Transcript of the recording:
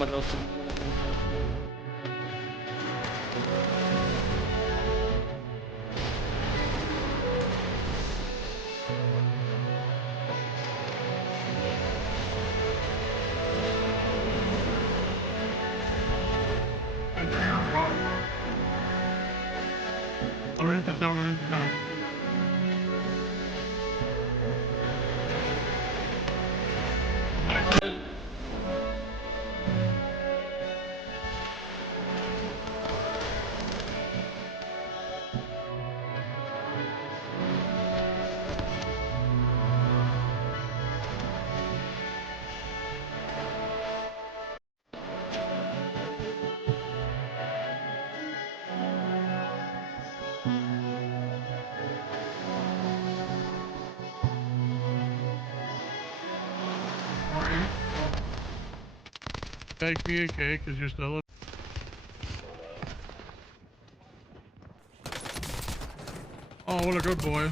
محمد راسل. Take me a cake because you're still a... Oh, what a good boy.